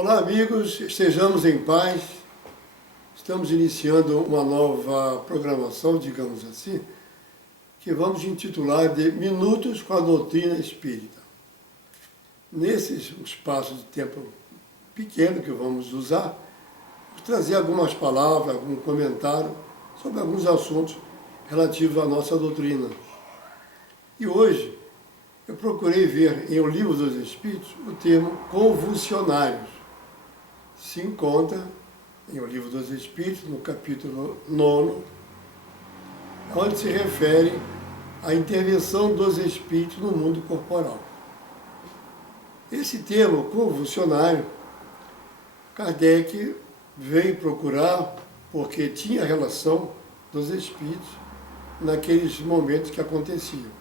Olá, amigos, estejamos em paz. Estamos iniciando uma nova programação, digamos assim, que vamos intitular de Minutos com a Doutrina Espírita. Nesse espaço de tempo pequeno que vamos usar, vou trazer algumas palavras, algum comentário sobre alguns assuntos relativos à nossa doutrina. E hoje eu procurei ver em O Livro dos Espíritos o termo convulsionários. Se encontra em O Livro dos Espíritos, no capítulo 9, onde se refere à intervenção dos espíritos no mundo corporal. Esse termo convulsionário, Kardec veio procurar porque tinha relação dos espíritos naqueles momentos que aconteciam.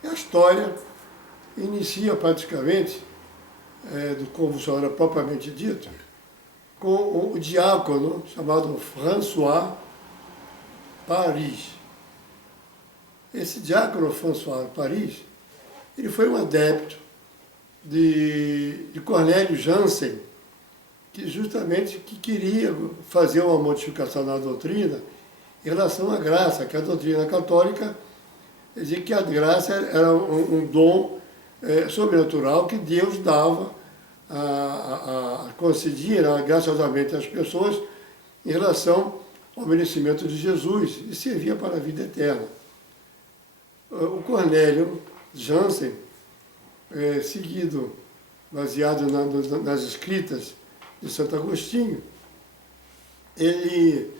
E a história inicia praticamente, do convulsionário propriamente dito, com o diácono chamado François Paris. Esse diácono François Paris, ele foi um adepto de Cornélio Jansen, que justamente queria fazer uma modificação na doutrina em relação à graça, que a doutrina católica dizia que a graça era um dom sobrenatural que Deus dava, concedia graciosamente às pessoas em relação ao merecimento de Jesus e servia para a vida eterna. O Cornélio Jansen, seguido, baseado nas escritas de Santo Agostinho, ele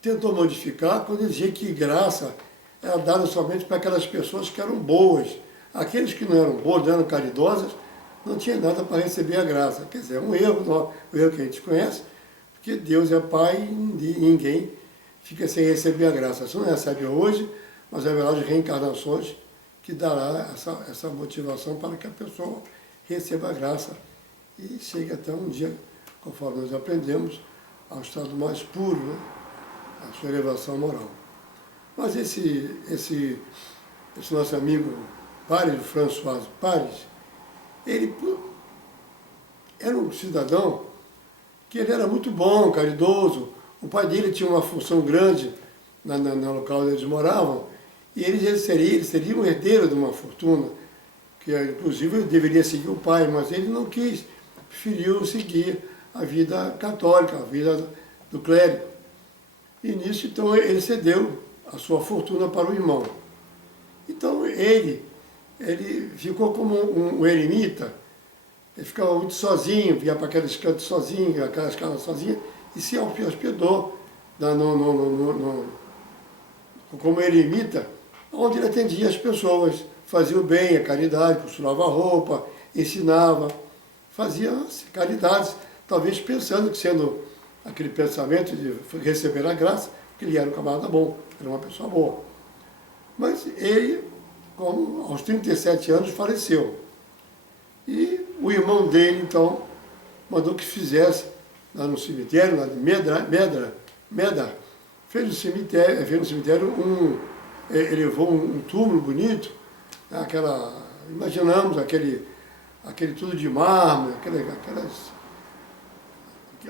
tentou modificar quando dizia que graça era dada somente para aquelas pessoas que eram boas. Aqueles que não eram boas, não eram caridosas, não tinha nada para receber a graça. Quer dizer, é um erro que a gente conhece, porque Deus é Pai e ninguém fica sem receber a graça. Você não recebe hoje, mas haverá as reencarnações que dará essa motivação para que a pessoa receba a graça e chegue até um dia, conforme nós aprendemos, ao estado mais puro, né? A sua elevação moral. Mas esse nosso amigo Paris, François Paris, ele era um cidadão que ele era muito bom, caridoso. O pai dele tinha uma função grande no local onde eles moravam, e ele seria um herdeiro de uma fortuna, que inclusive ele deveria seguir o pai, mas ele não quis, preferiu seguir a vida católica, a vida do clérigo. E nisso, então, ele cedeu a sua fortuna para o irmão. Então, ele ficou como um eremita, ele ficava muito sozinho, ia para aqueles cantos sozinho, aquelas casas sozinhas, e se hospedou como eremita, onde ele atendia as pessoas, fazia o bem, a caridade, costurava a roupa, ensinava, fazia caridades, talvez pensando que sendo aquele pensamento de receber a graça, que ele era um camarada bom, era uma pessoa boa. Mas ele, aos 37 anos, faleceu. E o irmão dele, então, mandou que fizesse, lá no cemitério, lá de Medar, fez no cemitério, elevou um túmulo bonito, imaginamos aquele tudo de mármore,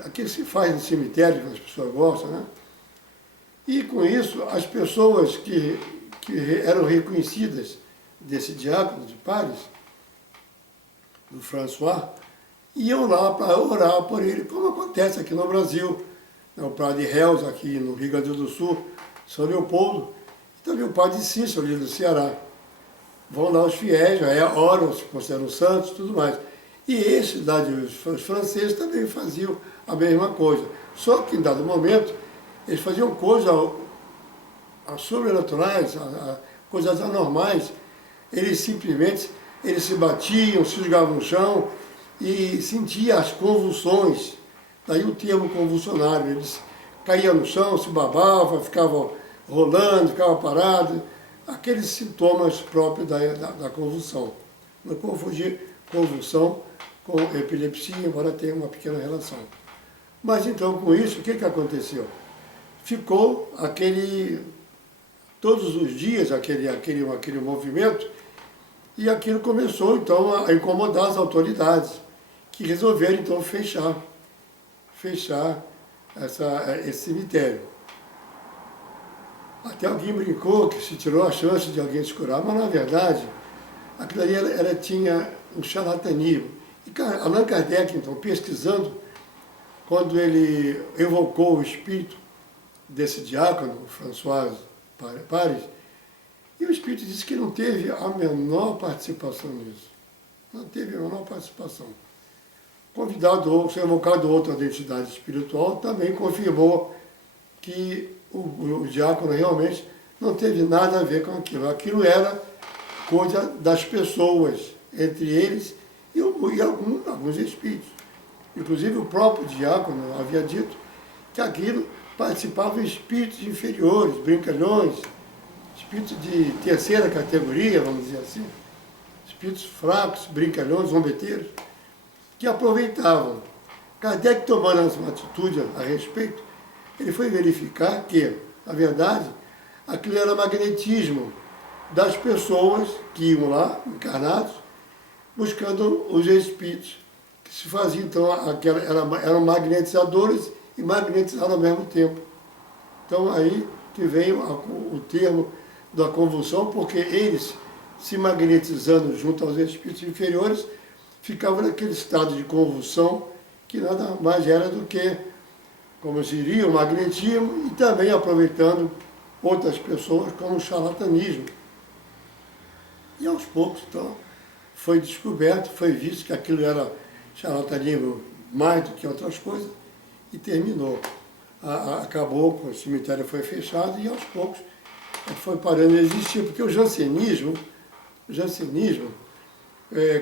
aquele se faz no cemitério, que as pessoas gostam, né? E com isso, as pessoas que eram reconhecidas desse diácono de Paris, do François, iam lá para orar por ele, como acontece aqui no Brasil, o padre Reus, aqui no Rio Grande do Sul, São Leopoldo, e também o padre Cícero, ali do Ceará. Vão lá os fiéis, oram, se consideram santos e tudo mais. E os franceses também faziam a mesma coisa. Só que, em dado momento, eles faziam coisas sobrenaturais, coisas anormais. Eles simplesmente se batiam, se jogavam no chão e sentiam as convulsões. Daí o termo convulsionário. Eles caíam no chão, se babavam, ficavam rolando, ficavam parados. Aqueles sintomas próprios da convulsão. Não confundir convulsão com epilepsia, embora tenha uma pequena relação. Mas então, com isso, o que aconteceu? Ficou todos os dias aquele movimento, e aquilo começou então a incomodar as autoridades. que resolveram então fechar esse cemitério. Até alguém brincou que se tirou a chance de alguém se curar, mas na verdade, aquilo ali ela tinha um charlatanismo. E Allan Kardec, então, pesquisando, quando ele evocou o espírito desse diácono, François Paris, e o espírito disse que não teve a menor participação nisso. Não teve a menor participação. Convidado, se evocado outra identidade espiritual, também confirmou que o diácono realmente não teve nada a ver com aquilo. Aquilo era coisa das pessoas, entre eles e alguns espíritos. Inclusive o próprio diácono havia dito que aquilo participavam espíritos inferiores, brincalhões, espíritos de terceira categoria, vamos dizer assim, espíritos fracos, brincalhões, zombeteiros, que aproveitavam. Kardec, tomando uma atitude a respeito, ele foi verificar que, na verdade, aquilo era magnetismo das pessoas que iam lá, encarnados, buscando os espíritos, que se faziam, então, eram magnetizadores e magnetizados ao mesmo tempo. Então, aí que vem o termo da convulsão, porque eles, se magnetizando junto aos espíritos inferiores, ficavam naquele estado de convulsão, que nada mais era do que, como diria, o magnetismo, e também aproveitando outras pessoas como o charlatanismo. E aos poucos, então, foi descoberto, foi visto que aquilo era charlatanismo mais do que outras coisas, e terminou. Acabou, o cemitério foi fechado, e aos poucos foi parando de existir, porque o jansenismo,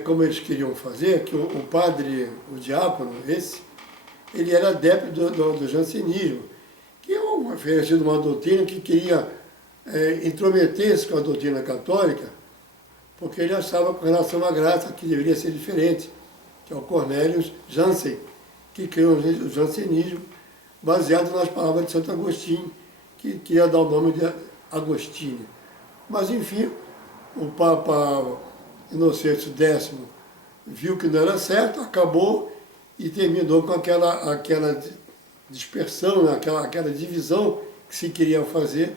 como eles queriam fazer, que o padre, o diácono, ele era adepto do jansenismo, que foi sido uma doutrina que queria intrometer-se com a doutrina católica, porque ele achava com relação à graça que deveria ser diferente, que é o Cornelius Jansen, que criou o jansenismo, baseado nas palavras de Santo Agostinho, que queria dar o nome de Agostinho. Mas, enfim, o Papa Inocêncio X viu que não era certo, acabou e terminou com aquela dispersão, aquela divisão que se queria fazer.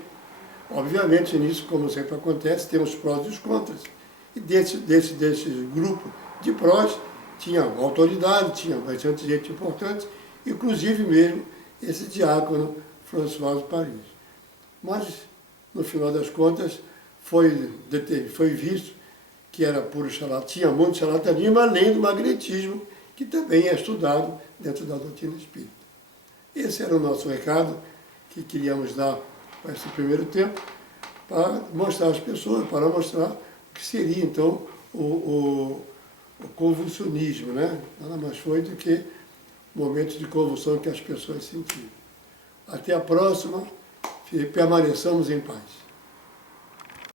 Obviamente, nisso, como sempre acontece, tem os prós e os contras. E desse grupo de prós, tinha autoridade, tinha bastante gente importante, inclusive mesmo esse diácono François Paris. Mas, no final das contas, foi visto que era puro charlatanismo, tinha muito charlatanismo, além do magnetismo, que também é estudado dentro da doutrina espírita. Esse era o nosso recado que queríamos dar para esse primeiro tempo, para mostrar às pessoas, para mostrar o que seria, então, o convulsionismo, né? Nada mais foi do que momentos de convulsão que as pessoas sentiam. Até a próxima, permaneçamos em paz.